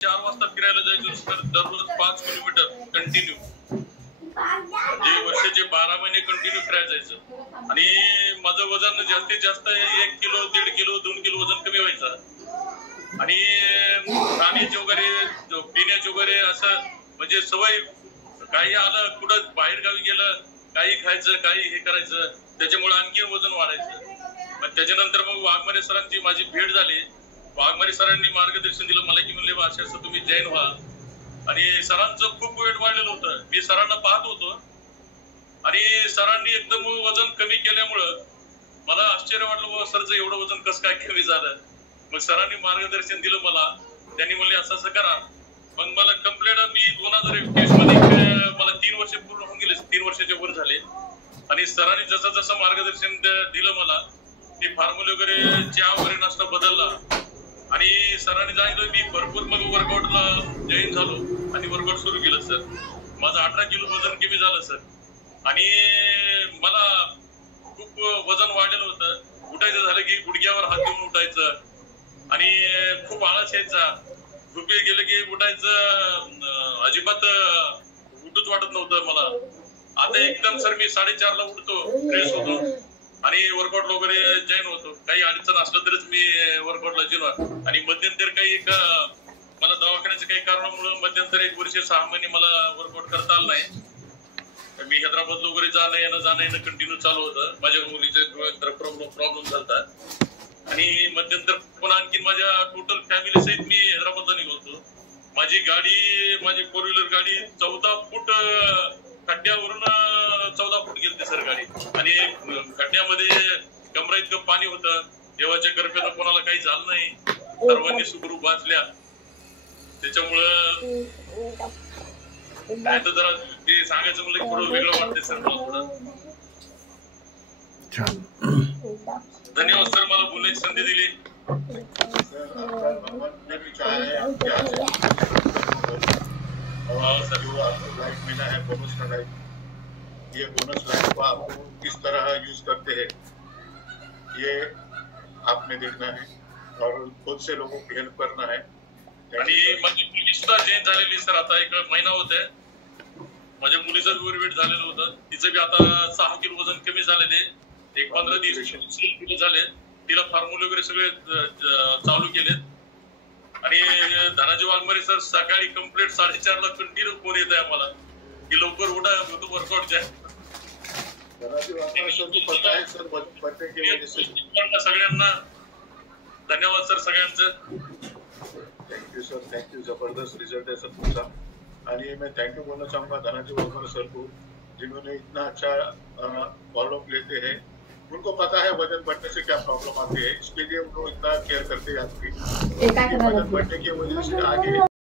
4 वाजता फिरायला जायचो सर, दररोज 5 किलोमीटर कंटिन्यू, म्हणजे वर्षाचे 12 महिने कंटिन्यू फिरायला जायचं. आणि माझं वजन जास्तीत जास्त 1 किलो 1.5 किलो 2 किलो वजन कमी व्हायचं. आणि खाण्याचे वगैरे पिण्याचे वगैरे असं म्हणजे सवय, काही आलं कुठं बाहेर गावी गेलं काही खायचं काही हे करायचं, त्याच्यामुळे आणखी वजन वाढायचं. मग त्याच्यानंतर मग वाघमारे सरांची माझी भेट झाली. वाघमारे सरांनी मार्गदर्शन दिलं मला की म्हणले अशा असं तुम्ही जैन व्हा. आणि सरांचं खूप वेट वाढलेलं होतं, मी सरांना पाहत होतो. आणि सरांनी एकदम वजन कमी केल्यामुळं मला आश्चर्य वाटलं, सरचं एवढं वजन कसं काय कमी झालं. मग सरांनी मार्गदर्शन दिलं मला. त्यांनी म्हणले असं असं करा. मग मला कंप्लेंट मी 2021 मध्ये मला 3 वर्ष पूर्ण होऊन गेले, 3 वर्षाच्या वर झाले. आणि सरांनी जसं जसं मार्गदर्शन दिलं मला, ते फॉर्म्युले वगैरे चहा वगैरे नाश्ता बदलला. आणि सरांनी सांगितलं मी भरपूर मग वर्कआउटला जॉईन झालो आणि वर्कआउट सुरू केलं सर. माझं 18 किलो वजन कमी झालं सर. आणि मला खूप वजन वाढलेलं होतं. उठायचं झालं की गुडघ्यावर हात देऊन उठायचं. आणि खूप आळस यायचा. झोपे गेलं की उठायचं अजिबात उठूच वाटत नव्हतं मला. आता एकदम सर मी 4:30ला उठतो, फ्रेश होतो आणि वर्कआउट वगैरे जॉईन होतो. काही अडचण असलं तरच मी वर्कआउटला जॉईन. आणि मध्यंतर काही मला दवाखान्याच्या काही कारणामुळे मध्यंतर 1 वर्ष 6 महिने मला वर्कआउट करता आलं नाही. मी हैदराबादला वगैरे जाणं येणं कंटिन्यू चालू होतं. माझ्या मुलीचे प्रॉब्लेम झालता. आणि मध्यंतर पण आणखी माझ्या टोटल फॅमिली सहित मी हैदराबादला निघालो. माझी गाडी, माझी 4 व्हीलर गाडी 14 फूट खड्ड्यावरून 14 फूट गेलते सर गाडी. आणि खड्ड्यामध्ये कमरा इतकं पाणी होतं. देवाच्या कृपेनं कोणाला काही झालं नाही, सर्वांनी सुखरूप वाचल्या. त्याच्यामुळं काय तर जरा ते सांगायचं म्हणलं की थोडं वेगळं वाटतंय सर मला थोडं. धन्यवाद सर मला बोलण्याची संधी दिली. लाइफ मिला है बोनस का लाइफ, ये बोनस लाइफ को आप किस तरह यूज करते हैं ये आपने देखना है और खुद से लोगों की हेल्प करना है. आणि माझी मुलगी सुद्धा चेंज झालेली सर. आता 1 महिना होत आहे. माझ्या मुलीचं ओव्हरवेट झालेलं होतं. तिचं बी आता 6 किलो वजन कमी झालेले. 15 दिवस झाले. तिला फॉर्म्युले वगैरे सगळे चालू केलेत. आणि धनाजी वाघमारे सर सकाळी कंप्लीट 4:30ला कंटिन्यू फोन येत आहे आम्हाला की लवकर उठा, वर्कआउट द्या. सगळ्यांना धन्यवाद सर सगळ्यांचं. Thank you sir, thank you. जबरदस्त रिजल्ट है सर तुमका. आणि मैं थैंक यू बोलना चाहूंगा धनाजी वाघमारे सर को, जिन्होंने इतना अच्छा फॉलो अप लेते हैं. उनको पता है वजन बढ़ने से क्या प्रॉब्लम आती है, इसके लिए उनको इतना केयर करते हैं आपकी. वजन बढ़ने की वजह से आगे